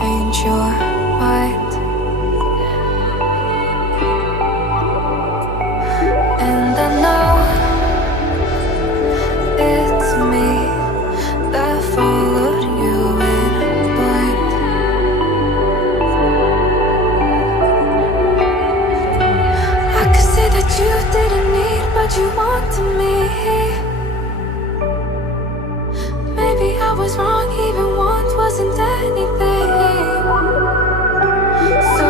change your mind. And I know it's me that followed you in blind. I could say that you didn't need, but you wanted me. Maybe I was wrong, even want wasn't anything. So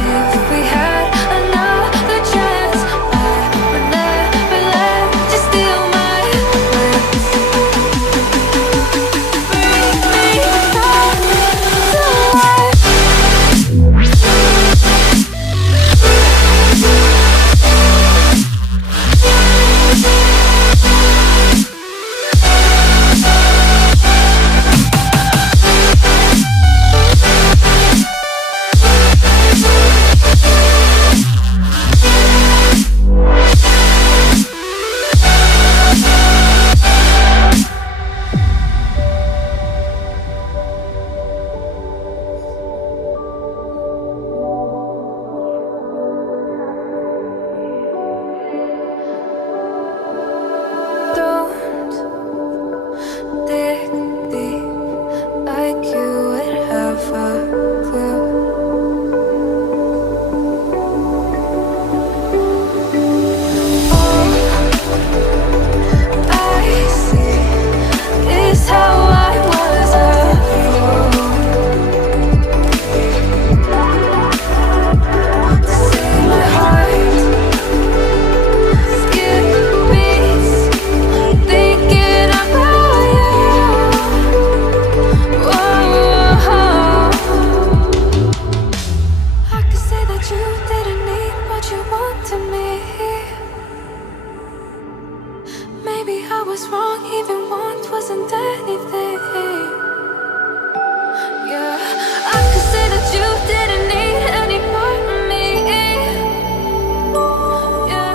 if we had another chance, I would never let you steal my plans. Bring me back to life. Don't dig deep like you would have a clue. All I see is how I was a fool to see my heart skip beats thinking about you. Whoa. I could say that you didn't need, but you wanted me. Maybe I was wrong, even want wasn't anything. Yeah, I could say that you didn't